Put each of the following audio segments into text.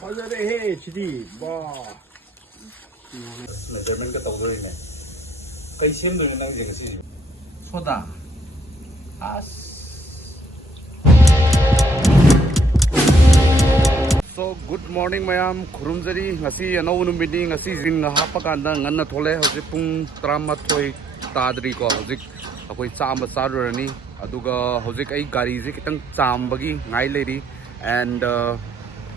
fazare chidi ba measurement ka tawdori ne kai sim do nang je si soda as so good morning mayam khurumjari ngasi anau numidi ngasi jing hapakanda nganna thole hoje pung 13 tadri ko hoje akoi chamba charurani aduga hoje ai gari je kitang chambagi ngai leri and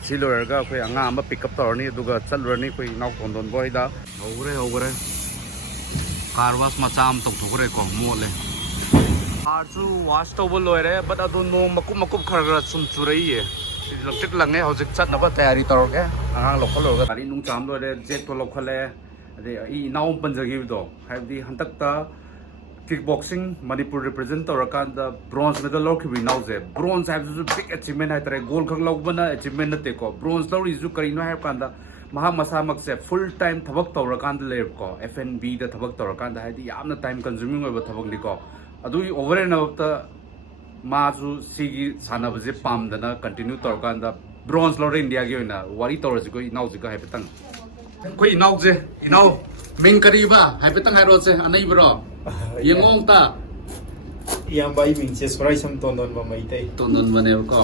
Chilurga, we are pick up Torni, Duga, Chalurni, we now Tondonba, over car was Macham to Tureko, Mole. Hard to wash over Loire, but I don't know Makumaku Kargasum Turay. It looked at Lange, how's it sat about Territorga, and local, I didn't know Jet to locale, the now opens a give though. Have the Hantakta. Kickboxing, Manipur represent the bronze medal lock we now say. Bronze has a big achievement at a gold achievement at take off. Bronze low is Zukarino Hakanda, Mahamasamak say full time Tabak Torakanda Lerko, FNB the Tabak Torakanda had the amount time consuming over Tabakliko. Adu over and out the Mazu Sigi Sanabazi Pam, then continue Torkanda, bronze low India Gina, Wari Torzico, Nausika Hapitan. Queen Nauze, you know, Minkariba, Hapitan Harose, and Ibro. Yung ta yang bai ming che sorai sam Tondonba mai tai Tondonba ne ko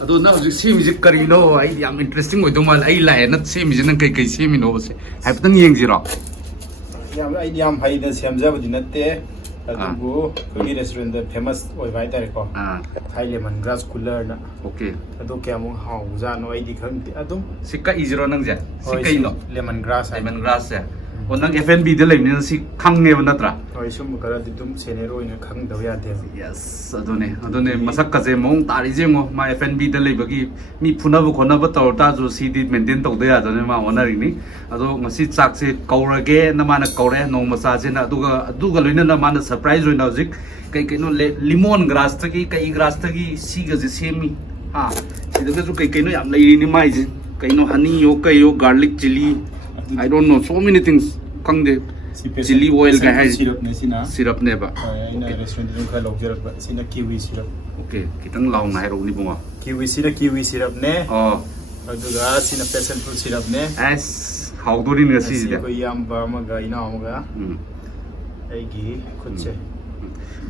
adu na hujik sim ji karino ai yam interesting oi domal ai la na sim ji nang kai kai sim no se hai patang yeng ji ro yam ai yam hai da sem ja budi natte adu ko restaurant da famous oi bai tare ko Thai lemon grass cooler na okay adu kya mong hau ja no ai di khang adu sikka izro nang ja sikkai no lemon grass ya Onang FNB de lemni si khangge natra oi sum kara di dum senero ina khang daw ya de yes adone masak ka je mong tari je ngo ma FNB de lebagi mi phuna bu khona ba tor ta jo si di maintain tau de ya jane ma honari ni ado ngasi chak se kaurage na mana kaure no masa je na aduga loina na mana surprise oina jik kai no lemon grass ta ki kai grass ta ki si ga je semi ha si da ju kai no yam lai ni mai je kai no honey yo kai yo garlic chili I don't know so many things Kangde chili oil ka hai syrup ne ba ina restaurant dum kha log jarak ba sina kiwi syrup okay kitang law na hero ni bunga kiwi syrup ne aduga sina passion fruit syrup ne as how do ni si ko yam ba ma ga ina ma ga ai gi khutche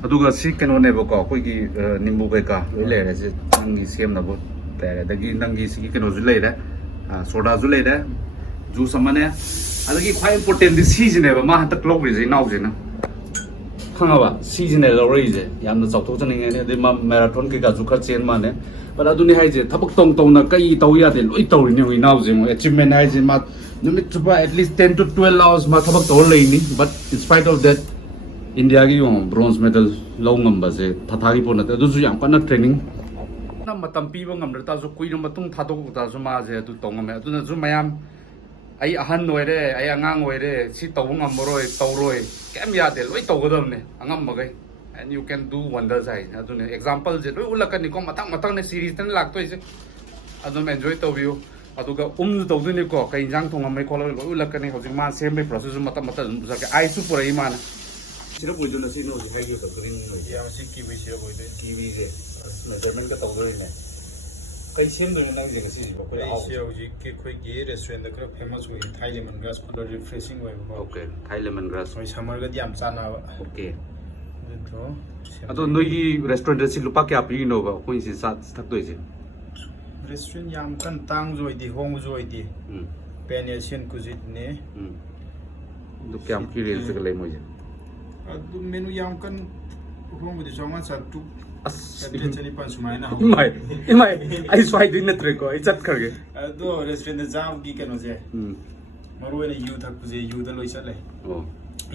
aduga si keno ne ba ko koi gi nimbu ba ka le re se nangi sem na bo ta da gi nangi si keno zu le re soda zu le re juice amane Alagi quite important this season ever ma ta clock is now jena khanga ba seasonal already yam na chau thok chang ne de ma marathon ke ga ju kha chen ma ne but aduni hai je thabak tong tong na kai taw ya de loi taw ni now je mo achievement hai je ma numit chupa at least 10 to 12 hours ma thabak taw lei ni but in spite of that India gi bronze medal lo ngam ba je thathagi pon na du ju yam kana training na matam pi ba ngam ta ju kui no matung thadok ta ju ma je du tong me adu na ju mayam ai ahan noire ai angang oire si tawung amoroi tawroi kem yate loi tawgadam ne angam magai and you can do wonders ai adune example je loi ulakani ko matang ne series tan laktoi je adum enjoy tawbiu aduga tawdu ni ko kai jang thong amai ko loi ulakani hojing ma same process matam ja ai su pura imana sira boidu na si no je gi to green no ya si kiwi sira boidu kiwi je measurement ka tawdoi ne kai sim do nang je si ba kai sio ji ke khoi gi restaurant da kra famous oi Thai lemon grass cooler refreshing oi ba okay Thai lemon grass oi summer ga diam chana ba okay ado noi gi restaurant si lupa kya pi no ba ko si sat thak doi je restaurant yam kan tang joi di hong joi di pen asian cuisine ne do kyam ki rel se le mo je adu menu yam kan hong di jonga sa tu chani pan sumai na imai ai swai din na tre ko ai chat kar ge ado restaurant da jam gi kano je maru ne yu thak je yu da loi chat le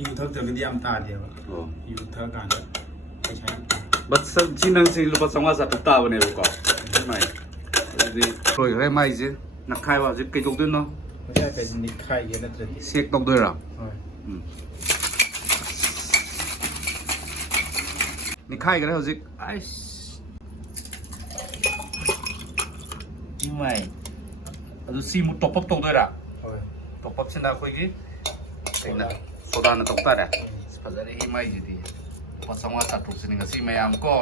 yu thak da gi am ta de ba yu thak kan da ai chai but sab chinang si lupa sangwa sa ta ba ne ko imai di roi re mai je na khai wa je kai tok din no mai kai ni khai ge na tre sek tok doi ra ni khai ga hojik ai imai adu si mu top up tok doi ra top up sina khoi gi kaina soda na tok ta ra phajare imai ji di pasangwa sa tok sin ga si mayam ko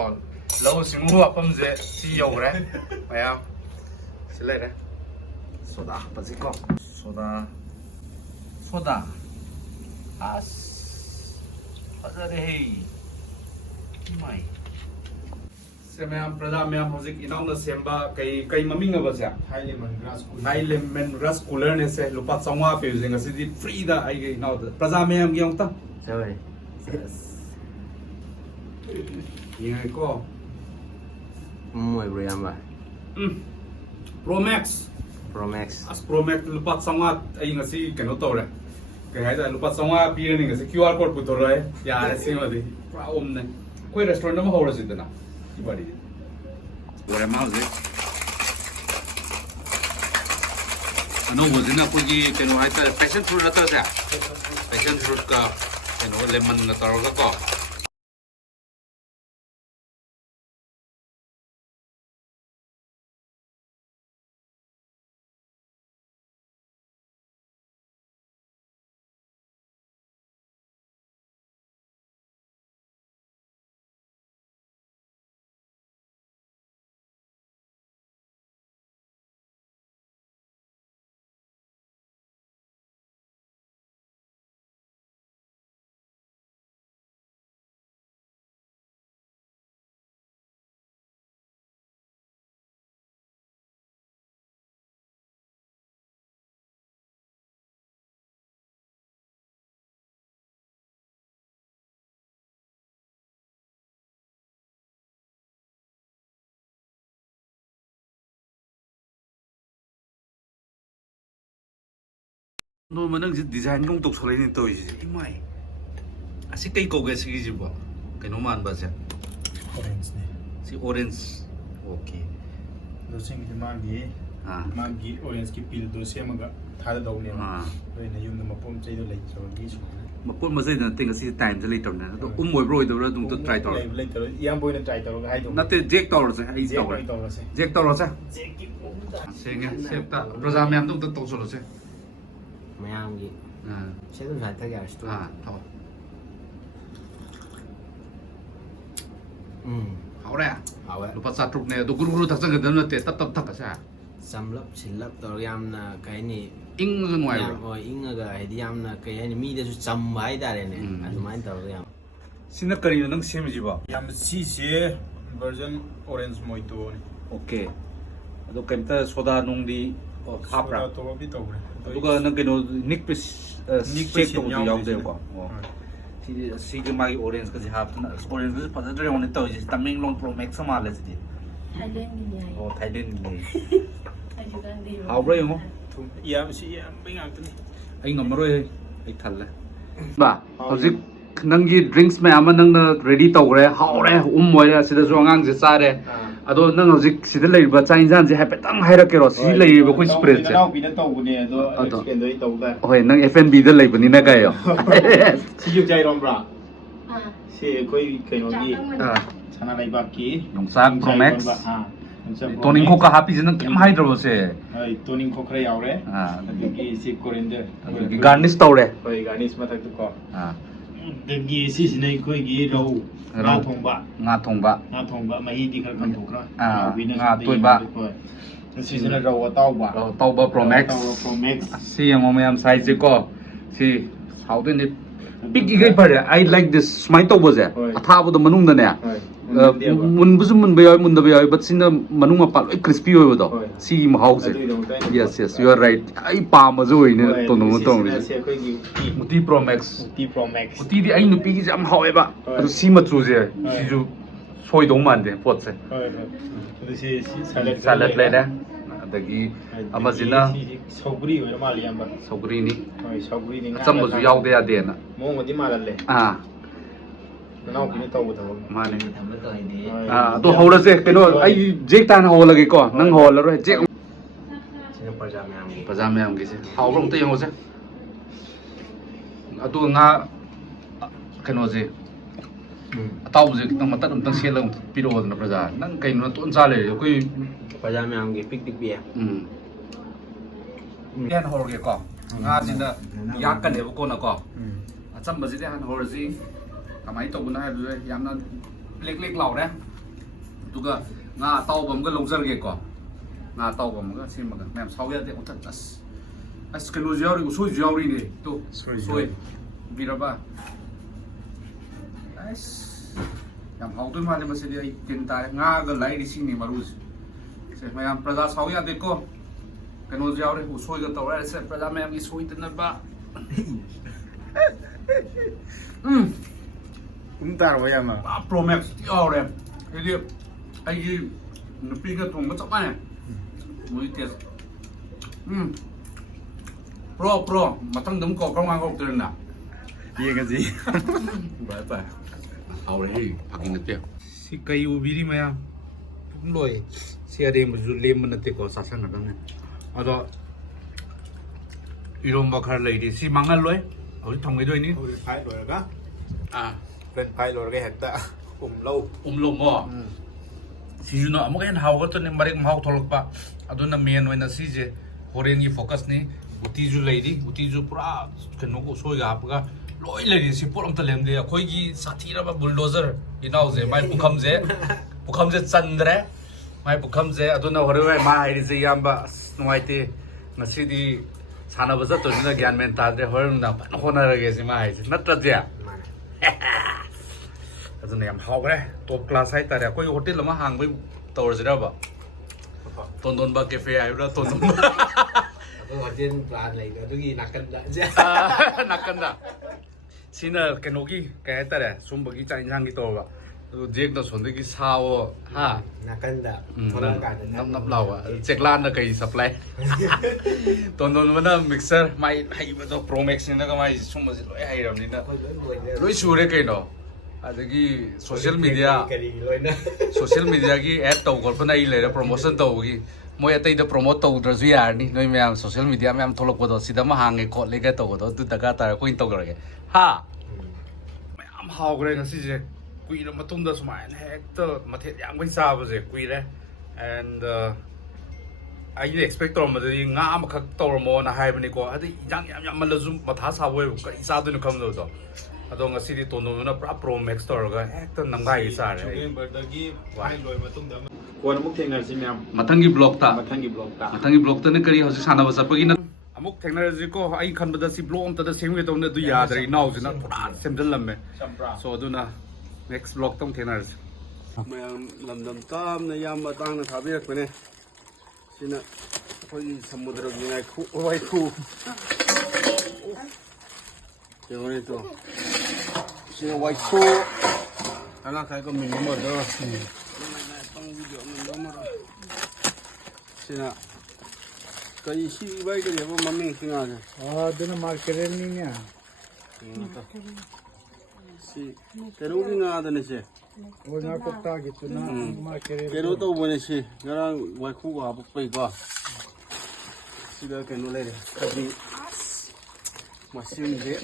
lo simu apam je si yo re mayam silai re 소다 빠지고 소다 아스 하자레 마이 세메암 프라자메암 호직 이나우나 셈바 kay maming ba siya Thai lemon grass cooler. Thai lemon grass cooler ne se lupa changwa pe using asidi free da ai ge now prajameam gyong ta Sorry. ye ko Muy brillante. Pro Max Pro Max. as Pro Max lupa changwa ai ngasi kano to re kay hai da lupa changwa pi ni ngasi QR code putor re ya re sing adi pra om ne koi restaurant ma hora sidana ibadi ore ma hoje ano bojina kogi keno hai ta passion fruit ata sa passion fruit ka keno lemon na targa ko no manang design kong tok solay ni to imai asi kay ko ga sige jibo kano man ba siya Orange ne. si orange okay Dosing ki magi orange ki peel do semaga thada daw ne. Oi na yung mapom chay do lai chawgi so. mapun masay na ting asi time sa later na to umoy bro ito dung to try to Later yang boy na try to ga hai do. natte jack to sa ai to jack to sa Jack ki pumda. sige septa program yam to to solo sa Mayamgi. Siya dun sa taga sto. to 하오래 Awe. lupa sa trup ne to guru thak sang ga na te tap thak sa Samlap silap tor yamna kay ni ing ng wai yam o ingaga hedi yamna kay ni mi da su chamba ai dare ne. Adumain tor yam. sina kari nang sem ji ba Yam si se version orange mojito ne. okay ado kemta soda nung di hapra To bi to bre. aduga nang kino nick pe shake to yaw de ko si ke mai orange ka ji hap na orange pa da on to ji taming long pro max ma la ji Thailand ni ai. oh thailand ni Ajudan di. how bro yo Yam si yam bing out ne. ai ngamaroi ai thal la ba hojik nangi drinks me ama nang na ready tawre haure moi ya sida so ngang je sare ado nang hojik sida lei ba chain jan je hapetang haira kero si lei ba ko spread je Now bi na to ne do chicken do to ga. hoi nang fnb da lei bani na ga yo Si yu jai rom bra. Ah. Si koi kai no gi. ah Chana lai ba ki. nongsak pro max Ha. toning ko ka happy je nang kem haidro se Hai toning ko khra yaw re. ah Adagi si coriander. garnish tawre Hoi garnish ma thak tu ko. ah Adagi si sinai koi gi rau. Ra thong ba. nga thongba Mahi di khar kan thokra. nga toiba Si sina rau taw ba. tawba pro max Pro Max. si yang mayam size ko si how do it big gai pare I like this smai to boze athabu do manung da ne mun buzu mun bayoy mun da bayoy but sin manung ma pal crispy hoy do si ma haw se yes you are right ai pa ma zo ne to no to muti pro max muti di ai nupi gi jam hawe ba adu si ma chu je si ju soi dong man de pot se salad le da adagi amazina Saugri oi ma liam ba. sogri ni Hoi saugri ni. cham ju yaw de ya de na Mo ngodi ma le. ah Nau bi na taw ba taw. mane Thamla to hedi. to hawla je keno ai jek tan hawla gi ko nang hawla ro jek Sino parja mayamgi. pajam yam gi se hawrong te yong se atu nga keno je ataw je tang mata dum tang selang piro na praja nang kaino ton cha le koi Parja mayamgi pik tik bia. yan hor ge ko nga jina yak kan he ko na ko acham ba ji de han hor ji kamai to buna ha yamna lek lek law ne tuga nga taw bam ga longjar ge ko ꯉꯥ ꯇꯥꯎꯕ ꯑꯃꯒ ꯁꯦꯝꯃꯒ ꯃꯌꯥꯝ ꯁꯥꯎ ꯌꯥꯗꯦ ꯃꯊꯛ ꯑꯁ ꯀꯩꯅꯣꯁꯨ ꯌꯥꯎꯔꯤ ꯎꯁꯣꯏꯁꯨ ꯌꯥꯎꯔꯤꯅꯦ ꯇꯣ ꯎꯁꯣꯏ ꯎꯕꯤꯔꯕ ꯑꯁ ꯌꯥꯝ ꯍꯥꯎꯗꯣꯏ ꯃꯥꯜꯂꯦ ꯃꯁꯤꯗꯤ ꯑꯩ ꯇꯤꯟ ꯇꯥꯔꯦ ꯉꯥꯒ ꯂꯥꯏꯔꯤ ꯁꯤꯡꯅꯤ ꯃꯔꯨꯁꯦ ꯁꯦ ꯃꯌꯥꯝ ꯄ꯭ꯔꯖꯥ ꯁꯥꯎ ꯌꯥꯗꯦꯀꯣ ꯀꯩꯅꯣꯁꯨ ꯌꯥꯎꯔꯤ ꯎꯁꯣꯏꯒ ꯇꯧꯔꯦ ꯁꯦ ꯄ꯭ꯔꯖꯥ ꯃꯌꯥꯝꯒꯤ ꯁꯣꯏꯗꯅꯕ ꯇꯥꯔꯕ ꯌꯥꯝꯅ ꯄ꯭ꯔꯣꯃꯦꯛꯁ ꯌꯥꯎꯔꯦ ꯍꯥꯏꯗꯤ ꯑꯩꯒꯤ ꯅꯨꯄꯤꯒ ꯊꯣꯡꯕ ꯆꯞ ꯃꯥꯟꯅꯩ ꯃꯣꯏ ꯇꯦꯁ ꯄ꯭ꯔꯣ ꯃꯊꯪꯗ ꯑꯃꯨꯛ ꯀꯔꯝ ꯀꯥꯟ ꯀꯧꯔꯛꯇꯣꯏꯅꯣ ꯌꯦꯡꯉꯁꯤ ꯚꯥꯏ ꯚꯥꯏ ꯍꯥꯎꯔꯦ ꯐꯥꯒꯤ ꯅꯠꯇꯦ ꯁꯤ ꯀꯩ ꯎꯕꯤꯔꯤ ꯃꯌꯥꯝ ꯂꯣꯏ ꯁꯤ ꯑꯔꯦꯝꯕꯁꯨ ꯂꯦꯝꯕ ꯅꯠꯇꯦꯀꯣ ꯆꯥꯁꯟꯒꯗꯕꯅꯦ ꯑꯗꯣ ꯏꯔꯣꯝꯕ ꯈꯔ ꯂꯩꯔꯤ ꯁꯤ ꯃꯥꯡꯍꯜꯂꯣꯏ ꯍꯧꯖꯤꯛ ꯊꯝꯒꯗꯣꯏꯅꯤ ꯐꯥꯏ ꯂꯣꯏꯔꯒ ꯑꯥ ꯐꯥꯏ ꯂꯣꯏꯔꯒ ꯍꯦꯛꯇ ꯎꯝꯂꯣꯃꯣ ꯁꯤꯁꯨꯅ ꯑꯃꯨꯛ ꯍꯦꯟꯅ ꯍꯥꯎꯒꯠꯇꯣꯏꯅꯤ ꯃꯔꯦꯛ ꯃꯍꯥꯎ ꯊꯣꯛꯂꯛꯄ ꯑꯗꯨꯅ ꯃꯦꯟ ꯑꯣꯏꯅ ꯁꯤꯁꯦ ꯍꯣꯔꯦꯟꯒꯤ ꯐꯣꯀꯁꯅꯤ ꯎꯇꯤꯁꯨ ꯂꯩꯔꯤ ꯎꯇꯤꯁꯨ ꯄꯨꯔꯥ ꯀꯩꯅꯣꯒ ꯎꯁꯣꯏꯒ ꯍꯥꯞꯄꯒ ꯂꯣꯏ ꯂꯩꯔꯤ ꯁꯤ ꯄꯣꯠ ꯑꯝꯇ ꯂꯩꯔꯝꯗꯦ ꯑꯩꯈꯣꯏꯒꯤ ꯁꯥꯊꯤꯔꯕ ꯕꯨꯜꯗꯣꯖꯔ ꯏꯅꯥꯎꯁꯦ ꯃꯥꯏ ꯄꯨꯈꯝꯁꯦ ꯆꯟꯗ꯭ꯔꯦ ꯃꯥꯏ ꯄꯨꯈꯝꯁꯦ ꯑꯗꯨꯅ ꯍꯣꯔꯦꯟ ꯃꯥ ꯍꯥꯏꯔꯤꯁꯦ ꯏꯌꯥꯝꯕ ꯑꯁ ꯅꯨꯡꯉꯥꯏꯇꯦ ꯉꯁꯤꯗꯤ ꯁꯥꯟꯅꯕ ꯆꯠꯇꯣꯏꯅꯤꯅ ꯒ꯭ꯌꯥꯟ ꯃꯦꯟ ꯇꯥꯗ꯭ꯔꯦ ꯍꯣꯔꯦꯟ ꯅꯨꯡꯗꯥꯡ ꯐꯖꯅ ꯍꯣꯠꯅꯔꯒꯦ ꯁꯤ ꯃꯥ ꯍꯥꯏꯁꯦ ꯅꯠꯇ꯭ꯔꯗꯤ ꯑꯗꯨꯅ ꯌꯥꯝ ꯍꯥꯎꯈ꯭रे ꯇꯣꯞ ꯀ꯭ꯂꯥꯁ ꯍꯥꯏꯇꯥꯔꯦ ꯑꯩꯈꯣꯏ ꯍꯣꯇꯦꯜ ꯑꯃ ꯍꯥꯡꯕꯩ ꯇꯧꯔꯁꯤꯔꯕ ꯇꯣꯟꯗꯣꯟꯕ ꯀꯦꯐꯦ ꯍꯥꯏꯕ꯭ꯔꯥ ꯇꯣꯟꯗꯣꯟꯕ ꯍꯣꯇꯦꯜ ꯄ꯭ꯂꯥꯟ ꯂꯩꯕ ꯑꯗꯨꯒꯤ ꯅꯥꯀꯟꯗ ꯅꯥꯀꯟꯗ ꯁꯤꯅ ꯀꯩꯅꯣꯒꯤ ꯀꯩ ꯍꯥꯏꯇꯥꯔꯦ ꯁꯨꯝꯕꯒꯤ ꯆꯥꯛ ꯏꯟꯁꯥꯡꯒꯤ ꯇꯧꯔꯕ ꯑꯗꯨ ꯖꯦꯛꯅ ꯁꯣꯟꯗꯒꯤ ꯁꯥꯋꯣ ꯍꯥ ꯅꯥꯀꯟꯗ ꯅꯞ ꯅꯞ ꯂꯥꯎꯕ ꯆꯦꯛꯂꯥꯟꯅ ꯀꯩ ꯁꯄ꯭ꯂꯥꯏ ꯇꯣꯟꯗꯣꯟꯕꯅ ꯃꯤꯛꯁꯔ ꯃꯥꯏ ꯍꯩꯕꯗꯣ ꯄ꯭ꯔꯣꯃꯦꯛꯁꯅꯤꯅꯒ ꯃꯥꯏ ꯁꯨꯝꯕꯁꯦ ꯂꯣꯏ ꯍꯩꯔꯕꯅꯤꯅ ꯂꯣꯏ ꯁꯨꯔꯦ ꯀꯩꯅꯣ ꯑꯗꯒꯤ ꯁꯣꯁꯤꯌꯦꯜ ꯃꯤꯗꯤꯌꯥꯒꯤ ꯑꯦꯗ ꯇꯧ ꯈꯣꯠꯄꯅ ꯑꯩ ꯂꯩꯔꯦ ꯄ꯭ꯔꯣꯃꯣꯁꯟ ꯇꯧꯕꯒꯤ ꯃꯣꯏ ꯑꯇꯩꯗ ꯄ꯭ꯔꯣꯃꯣꯠ ꯇꯧꯗ꯭ꯔꯁꯨ ꯌꯥꯔꯅꯤ ꯅꯣꯏ ꯃꯌꯥꯝ ꯁꯣꯁꯤꯌꯦꯜ ꯃꯤꯗꯤꯌꯥ ꯃꯌꯥꯝ ꯊꯣꯛꯂꯛꯄꯗꯣ ꯁꯤꯗ ꯑꯃ ꯍꯥꯡꯉꯦ ꯈꯣꯠꯂꯦꯒ ꯇꯧꯕꯗꯣ ꯑꯗꯨ ꯗꯔꯀꯥꯔ ꯇꯥꯔꯦ ꯑꯩꯈꯣꯏꯅ ꯇꯧꯈ꯭ꯔꯒꯦ ꯍꯥ ꯃꯌꯥꯝ ꯍꯥꯎꯈ꯭रे ꯉꯁꯤꯁꯦ ꯀꯨꯏꯔ ꯃꯇꯨꯡꯗ ꯁꯨꯃꯥꯏꯅ ꯍꯦꯛꯇ ꯃꯊꯦꯜ ꯌꯥꯝꯈꯩ ꯆꯥꯕꯁꯦ ꯀꯨꯏꯔꯦ ꯑꯦꯟ ꯑꯩꯅ ꯑꯦꯛꯁꯄꯦꯛ ꯇꯧꯔꯝꯕꯗꯗꯤ ꯉꯥ ꯑꯃꯈꯛ ꯇꯧꯔꯝꯃꯣꯅ ꯍꯥꯏꯕꯅꯤꯀꯣ ꯑꯗꯩ ꯏꯟꯖꯥꯡ ꯌꯥꯝꯃꯜꯂꯁꯨ ꯃꯊꯥ ꯁꯥꯕ ꯑꯣꯏꯕ ꯀꯔꯤ ꯆꯥꯗꯣꯏꯅꯣ ꯈꯪꯗꯕꯗꯣ ꯑꯗꯣ ꯉꯁꯤꯗꯤ ꯇꯣꯟꯗꯣꯟꯕꯅ ꯄꯨꯔꯥ ꯄ꯭ꯔꯣ ꯃꯦꯛꯁ ꯇꯧꯔꯒ ꯍꯦꯛꯇ ꯅꯝꯒꯥꯏꯒꯤ ꯆꯥꯔꯦ ꯅꯣꯕꯦꯝꯕꯔꯗꯒꯤ ꯐꯥꯏ ꯂꯣꯏꯔ ꯃꯇꯨꯡꯗ ꯀꯣꯟꯅ ꯑꯃꯨꯛ ꯊꯦꯡꯅꯔꯁꯤ ꯃꯌꯥꯝ ꯃꯊꯪꯒꯤ ꯕ꯭ꯂꯣꯛꯇ ꯃꯊꯪꯒꯤ ꯕ꯭ꯂꯣꯛꯇꯅ ꯀꯔꯤ ꯍꯧꯖꯤꯛ ꯁꯥꯟꯅꯕ ꯆꯠꯄꯒꯤꯅ ꯑꯃꯨꯛ ꯊꯦꯡꯅꯔꯁꯤꯀꯣ ꯑꯩ ꯈꯟꯕꯗ ꯁꯤ ꯕ꯭ꯂꯣꯛ ꯑꯝꯇꯗ ꯁꯦꯝꯒꯦ ꯇꯧꯅꯤ ꯑꯗꯨ ꯌꯥꯗ꯭ꯔꯦ ꯏꯅꯥꯎꯁꯤꯅ ꯄꯨꯔꯥ ꯁꯦꯝꯖꯤꯜꯂꯝꯃꯦ ꯁꯣ ꯑꯗꯨꯅ ꯅꯦꯛꯁ ꯕ꯭ꯂꯣꯛꯇ ꯑꯃꯨꯛ ꯊꯦꯡꯅꯔꯁꯤ ꯃꯌꯥꯝ ꯂꯝꯗꯝ ꯇꯥꯝꯅ ꯌꯥꯝꯕ ꯇꯥꯡꯅ ꯊꯥꯕꯤꯔꯛꯄꯅꯦ ꯁꯤꯅ ꯑꯩꯈꯣꯏꯒꯤ ꯁꯃꯨꯗ꯭ꯔꯒꯤ ꯋꯥꯏꯈꯨ ꯀꯩꯅꯣꯅꯦ ꯇꯣ ꯁꯤꯅ ꯋꯥꯏꯈꯨ ꯑꯉꯥꯡ ꯈꯥꯏꯀꯣ minimum ꯑꯣꯏꯗꯣ sina kay si bay kay mo mami tinga na doon na marketer niya si pero nga ada na siya wala ko target na marketer pero to bo na siya ngarang wai khu ga bu pai ga sida kay no le kadi masin de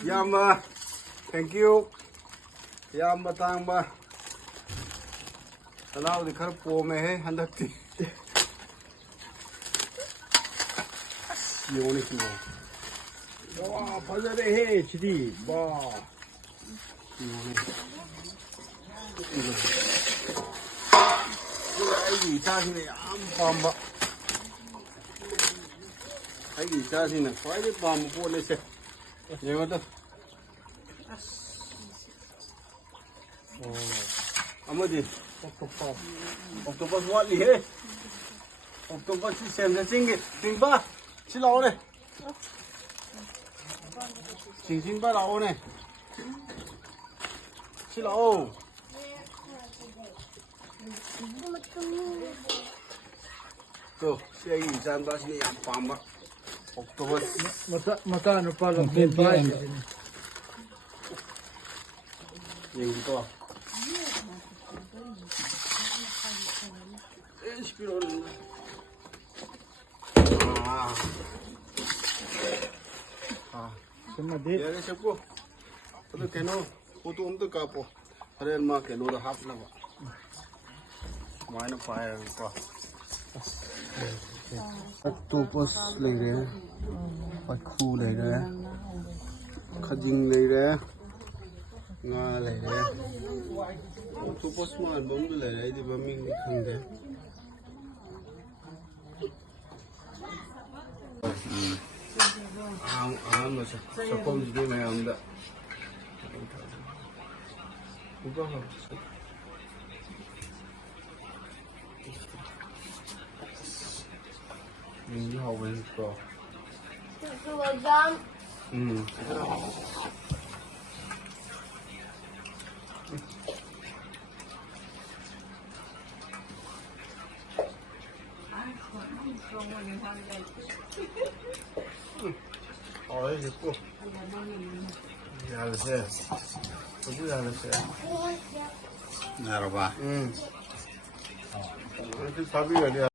yama thank you yama tang ba तलाव दिखर पो में है हंदक थी योनी की वाह फजरे है चिड़ी वाह योनी आई चासी ने आम पाम्बा आई चासी ने फायदे पाम पोले से ये मतलब अमदी octopus what li he octopus si sem sa ching ba si lao ne ching ba lao ne si lao to si ai jan ba si yam pam ba octopus mata no pa lo ke ba ye to sama de ya se ko to keno foto um to ka po haren ma keno da hap na ba maina fire ko octopus le re pakhu le re khajing le re nga le re Octopus mo album dulu lah, di bawah khande. Masa sa pom di may amda. Uga ha. Ini hawen ko. Ay, ito. Yarısı. Bu yarısı. Merhaba. Tabii öyle.